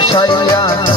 কান্দাইলিয়া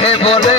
মুখে বলে